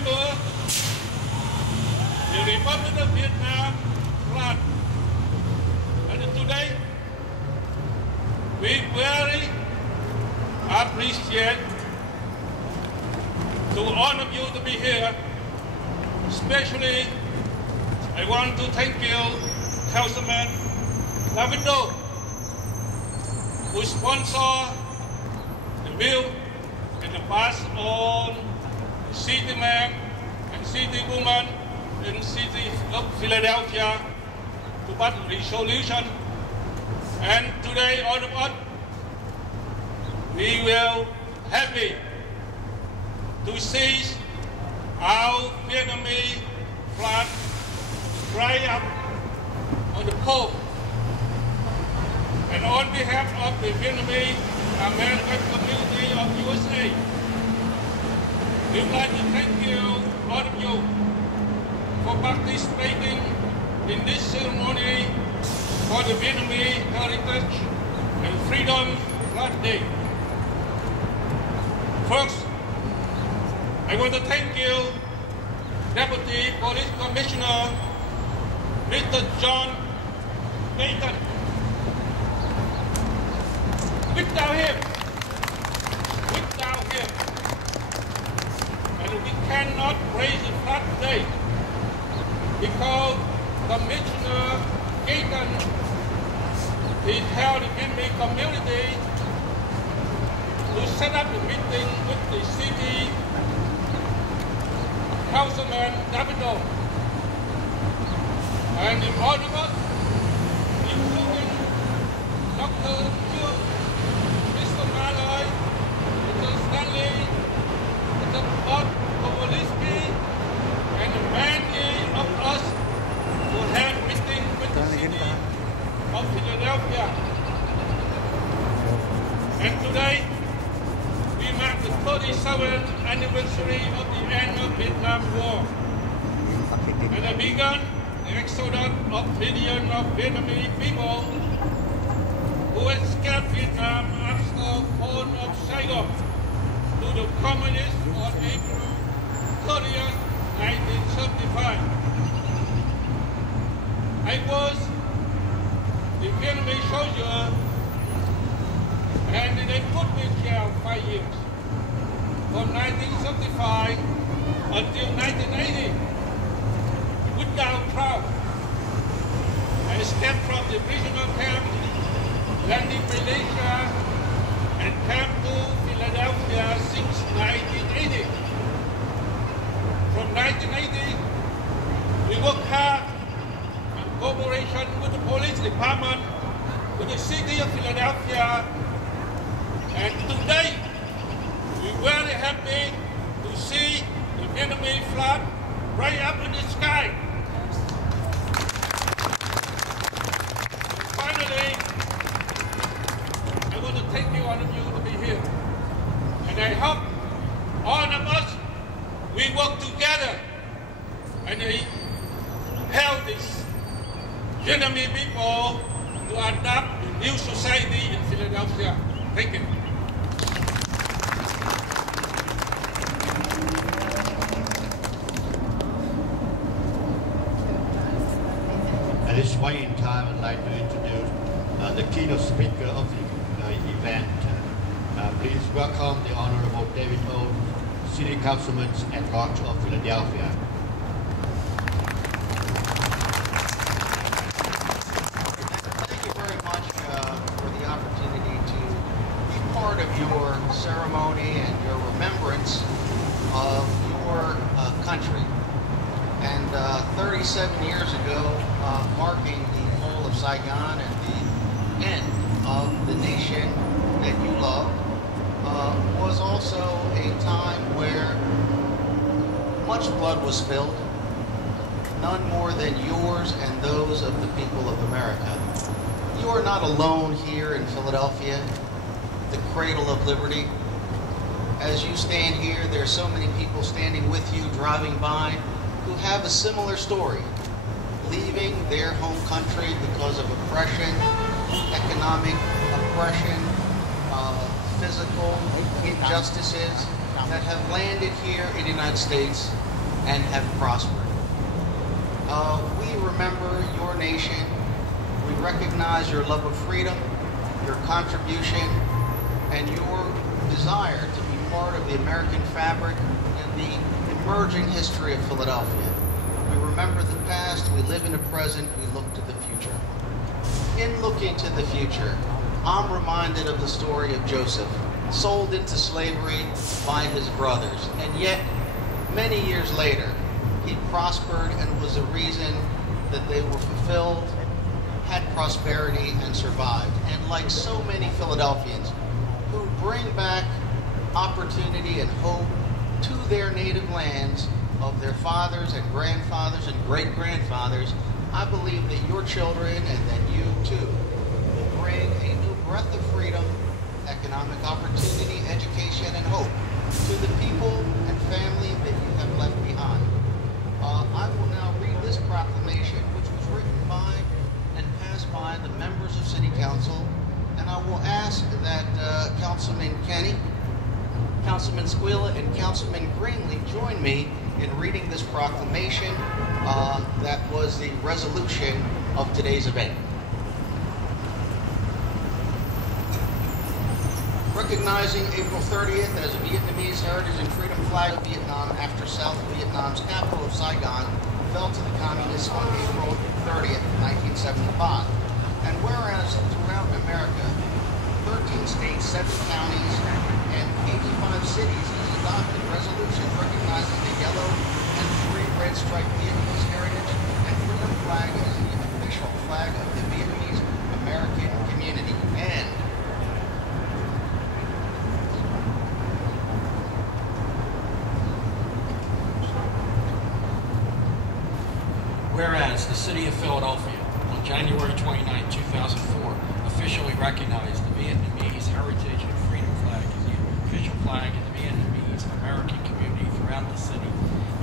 remember the Republic of Vietnam flag. And today, we very appreciate to all of you to be here. Especially, I want to thank you, Councilman Davido, who sponsor the bill and the pass on city man and city woman in the city of Philadelphia to pass resolution. And today, all of us, we will happy to see our Vietnamese flag fly up on the pole. And on behalf of the Vietnamese American community of USA, we would like to thank you, all of you, for participating in this ceremony for the Vietnamese Heritage and Freedom Flag Day. First, I want to thank you, Deputy Police Commissioner, Mr. John Nathan. Without him, and we cannot raise the flag day because Commissioner Gaten is held in the community to set up a meeting with the city Councilman Davido. And in all of us, including Dr. Chu, Mr. Malloy, Mr. Stanley, Mr. Bob Kowalski, and many of us who had meeting with the city of Philadelphia. And today, we mark the 37th anniversary of the end of the Vietnam War. And I began the exodus of millions of Vietnamese people who escaped Vietnam after the fall of Saigon to the communists on April 30th, 1975. I was the Vietnamese soldier, and they put me in jail 5 years, from 1975 until 1980, without trial. I escaped from the prisoner camp, landed Malaysia, and came to Philadelphia since 1980. From 1980, we worked hard in cooperation with the police department, with the city of Philadelphia, and today, we're very happy to see the Vietnamese flag right up in the sky. And finally, I want to thank you, all of you, to be here. And I hope all of us, we work together and help these Vietnamese people to adapt the new society in Philadelphia. Thank you. At this point in time, I'd like to introduce the keynote speaker of the event. Please welcome the Honorable David O, City Councilman at Large of Philadelphia. Thank you very much for the opportunity to be part of your ceremony and your remembrance of your country. And 37 years ago, marking the fall of Saigon and the end of the nation that you loved, was also a time where much blood was spilled, none more than yours and those of the people of America. You are not alone here in Philadelphia, the cradle of liberty. As you stand here, there are so many people standing with you, driving by, who have a similar story, leaving their home country because of oppression, economic oppression, physical injustices that have landed here in the United States and have prospered. We remember your nation. We recognize your love of freedom, your contribution, and your desire to be part of the American fabric and the emerging history of Philadelphia. We remember the past, we live in the present, we look to the future. In looking to the future, I'm reminded of the story of Joseph, sold into slavery by his brothers, and yet many years later, he prospered and was the reason that they were fulfilled, had prosperity, and survived. And like so many Philadelphians who bring back opportunity and hope to their native lands of their fathers and grandfathers and great-grandfathers, I believe that your children and that you too will bring a new breath of freedom, economic opportunity, education, and hope to the people and family that you have left behind. I will now read this proclamation, which was written by and passed by the members of City Council, and I will ask that Councilman Kenny, Councilman Squilla, and Councilman Greenlee join me in reading this proclamation that was the resolution of today's event. Recognizing April 30th as Vietnamese Heritage and Freedom Flag of Vietnam after South Vietnam's capital of Saigon fell to the Communists on April 30th, 1975. And whereas throughout America, 13 states, 7 counties, and 85 cities has adopted resolutions recognizing the yellow and 3 red striped Vietnamese heritage and freedom flag as the official flag of the Vietnamese American community. And whereas the City of Philadelphia on January 29, 2004 officially recognized the Vietnamese Heritage and Freedom Flag as the official flag of the Vietnamese American community throughout the city,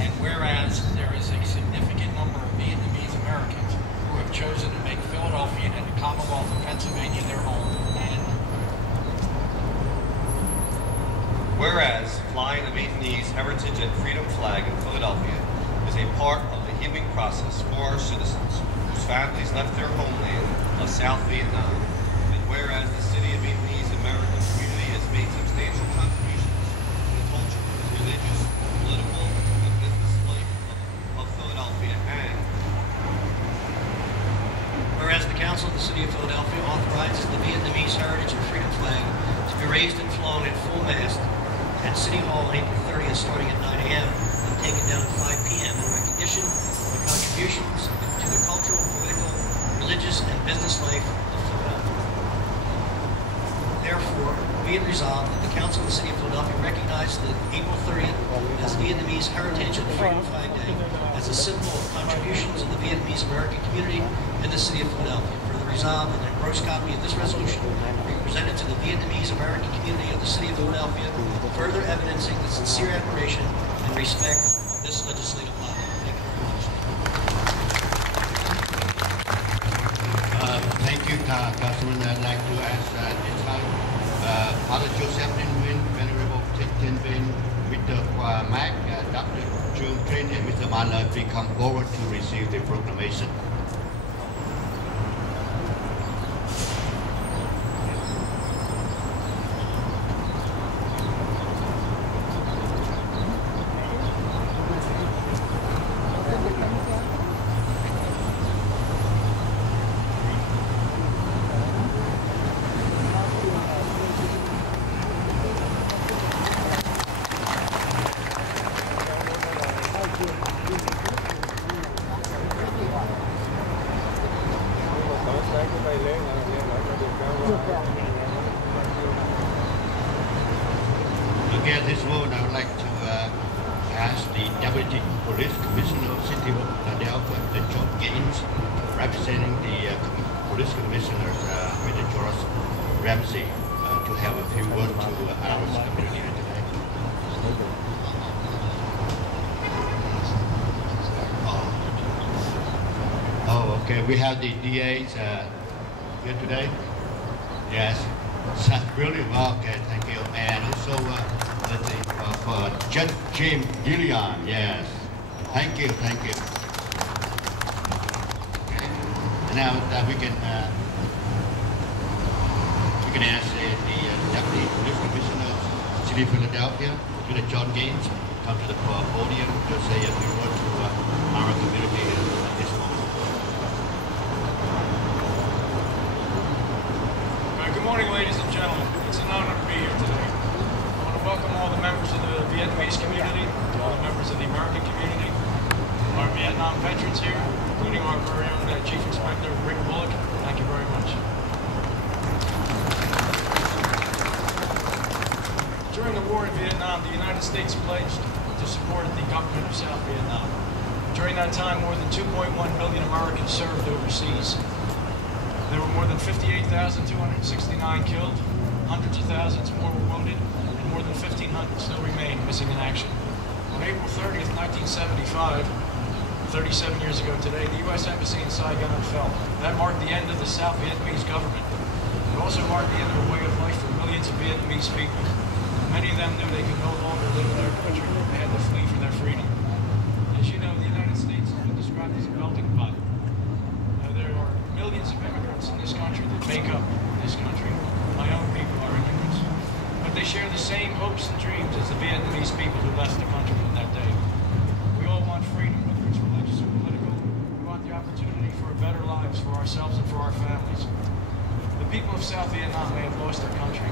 and whereas there is a significant number of Vietnamese Americans who have chosen to make Philadelphia and the Commonwealth of Pennsylvania their home, and whereas flying the Vietnamese Heritage and Freedom Flag in Philadelphia is a part of the healing process for our citizens whose families left their homeland of South Vietnam, and whereas the City of Vietnamese American community has made substantial contributions to the culture, religious, political, and business life of Philadelphia, and whereas the Council of the City of Philadelphia authorizes the Vietnamese Heritage and Freedom Flag to be raised and flown in full mast at City Hall on April 30th starting at 9 a.m. and taken down at 5 p.m. in recognition of the contributions to the cultural, political, religious, and business life of Philadelphia. Therefore, be it resolved that the Council of the City of Philadelphia recognize the April 30th as Vietnamese Heritage and Freedom Flag Day as a symbol of contributions of the Vietnamese American community in the City of Philadelphia. Further resolved that an engrossed copy of this resolution be presented to the Vietnamese American community of the City of Philadelphia, further evidencing the sincere admiration and respect of this legislative body. Thank you very much. Thank you, Councilman. I'd like to ask this time, Father Joseph Linwin, Venerable Tin Bin, Mr. Mac, Dr. June Trin, and Mr. Manler, please come forward to receive the proclamation. Again, this moment I would like to ask the Deputy Police Commissioner of City of Philadelphia, Mr. John Gaines, representing the Police Commissioners, Mr. George Ramsey, to have a few words to our community today. Oh, okay. We have the DAs here today. Yes. That's brilliant. Okay, thank you. And also, let's see, for Judge James Gillian, yes. Thank you, thank you. Okay. And now we can ask the Deputy Police Commissioner of the City of Philadelphia, Mr. John Gaines, come to the podium to say a few words to our community at this moment. Good morning, ladies and gentlemen. It's an honor to be here today. I want to welcome all the members of the Vietnamese community, all the members of the American community, our Vietnam veterans here, including our very own Chief Inspector Rick Bullock. Thank you very much. During the war in Vietnam, the United States pledged to support the government of South Vietnam. During that time, more than 2.1 million Americans served overseas. There were more than 58,269 killed, hundreds of thousands more were wounded, and more than 1,500 still remain missing in action. On April 30th, 1975, 37 years ago today, the U.S. Embassy in Saigon fell. That marked the end of the South Vietnamese government. It also marked the end of a way of life for millions of Vietnamese people. Many of them knew they could no longer live in their country. They had to flee for their freedom. As you know, the United States has been described as a melting pot. There are millions of immigrants in this country that make up this country. My own people are immigrants. But they share the same hopes and dreams as the Vietnamese people who left the country on that day. We all want freedom, whether it's religious or political. We want the opportunity for better lives for ourselves and for our families. The people of South Vietnam may have lost their country,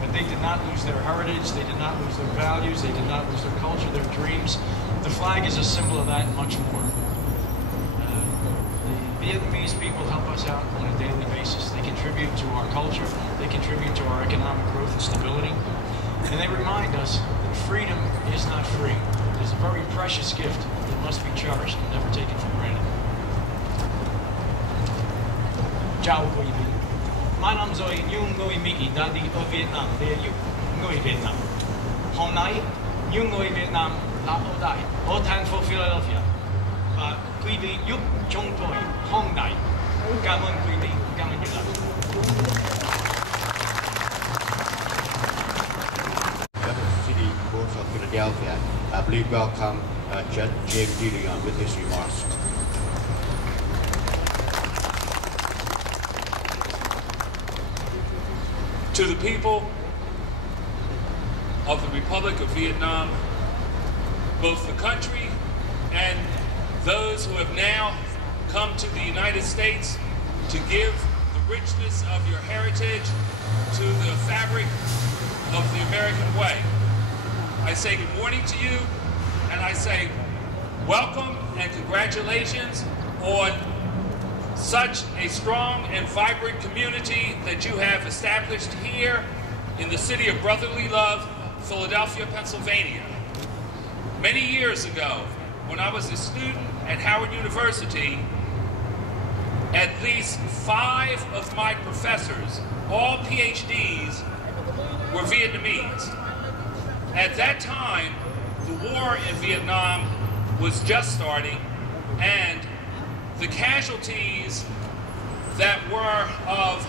but they did not lose their heritage, they did not lose their values, they did not lose their culture, their dreams. The flag is a symbol of that and much more. The Vietnamese people help us out on a daily basis. They contribute to our culture, they contribute to our economic growth and stability, and they remind us that freedom is not free. It is a very precious gift that must be cherished and never taken for granted. Chào quý vị. Mai năm rồi những người Mỹ đã đi ở Việt Nam để giúp người Việt Nam. Hôm nay, những người Việt Nam đã ở đây, ở thành phố Philadelphia. Và quý vị giúp chúng tôi hôm nay. Cảm ơn quý vị, cảm ơn nhiều lắm. City Boards of Philadelphia, I believe welcome Judge James Dillon with his remarks. To the people of the Republic of Vietnam, both the country and those who have now come to the United States to give the richness of your heritage to the fabric of the American way. I say good morning to you, and I say welcome and congratulations on such a strong and vibrant community that you have established here in the city of brotherly love, Philadelphia, Pennsylvania. Many years ago, when I was a student at Howard University, at least 5 of my professors, all PhDs, were Vietnamese. At that time, the war in Vietnam was just starting, and the casualties that were of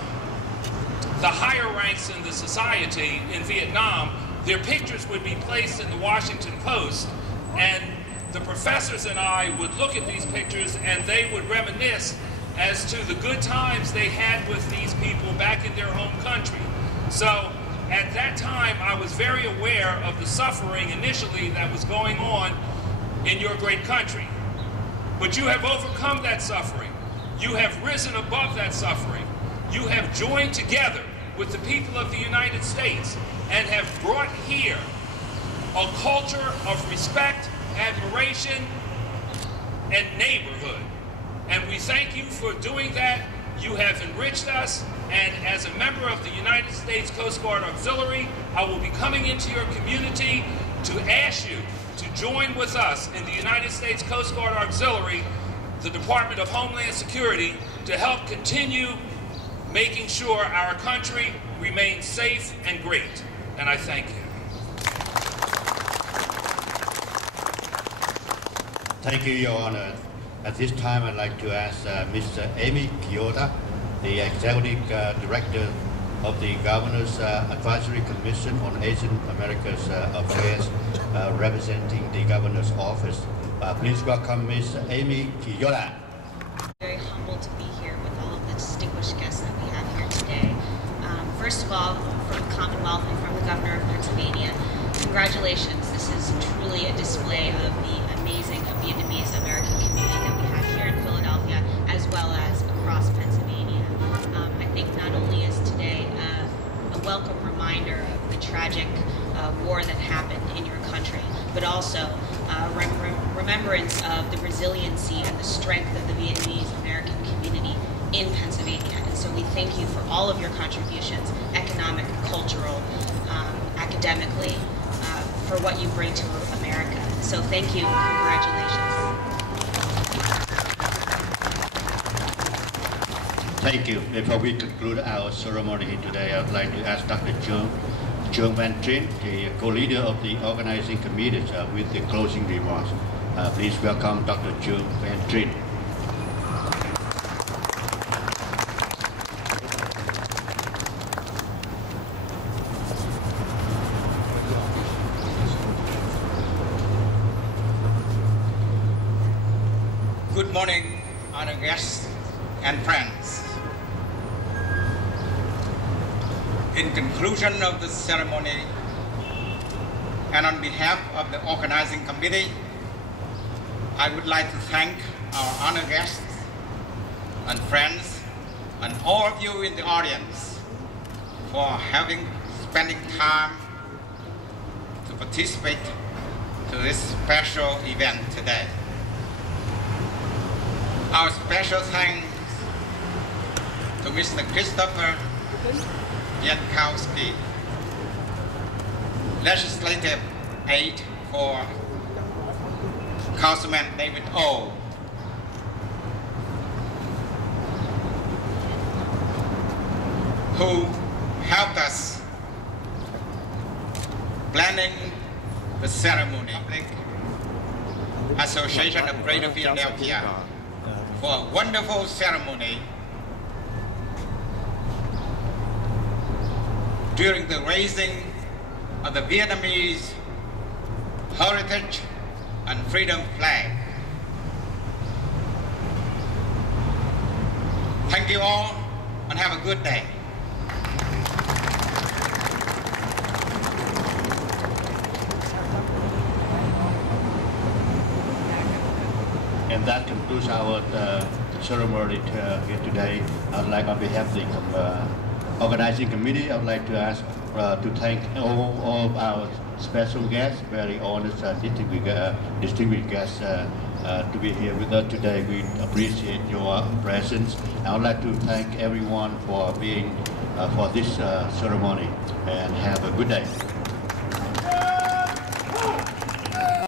the higher ranks in the society in Vietnam, their pictures would be placed in the Washington Post, and the professors and I would look at these pictures and they would reminisce as to the good times they had with these people back in their home country. So at that time, I was very aware of the suffering initially that was going on in your great country. But you have overcome that suffering. You have risen above that suffering. You have joined together with the people of the United States and have brought here a culture of respect, admiration, and neighborhood. And we thank you for doing that. You have enriched us, and as a member of the United States Coast Guard Auxiliary, I will be coming into your community to ask you to join with us in the United States Coast Guard Auxiliary, the Department of Homeland Security, to help continue making sure our country remains safe and great. And I thank you. Thank you, Your Honor. At this time, I'd like to ask Mr. Amy Kyoda, the Executive Director of the Governor's Advisory Commission on Asian America's Affairs, representing the governor's office. Please welcome Ms. Amy Kiyola. Very humbled to be here with all of the distinguished guests that we have here today. First of all, from the Commonwealth and from the Governor of Pennsylvania, congratulations. This is truly a display of the amazing Vietnamese American community that we have here in Philadelphia, as well as across Pennsylvania. I think not only is today a welcome reminder of the tragic war that happened in your country, but also remembrance of the resiliency and the strength of the Vietnamese American community in Pennsylvania. And so we thank you for all of your contributions, economic, cultural, academically, for what you bring to America. So thank you, congratulations. Thank you. Before we conclude our ceremony today, I would like to ask Dr. Chung Van Trinh, the co-leader of the organizing committee, with the closing remarks. Please welcome Dr. Chung Van Trinh. Good morning, honored guests and friends. In conclusion of the ceremony, and on behalf of the organizing committee, I would like to thank our honored guests and friends and all of you in the audience for spending time to participate to this special event today. Our special thanks to Mr. Christopher Jankowski, Legislative Aide for Councilman David O, who helped us planning the ceremony. Public Association of Greater Philadelphia for a wonderful ceremony during the raising of the Vietnamese Heritage and Freedom flag. Thank you all and have a good day. And that concludes our ceremony here today. I'd like, on behalf of the organizing committee, I would like to ask to thank all of our special guests, very honored distinguished guests to be here with us today. We appreciate your presence. I would like to thank everyone for being for this ceremony, and have a good day.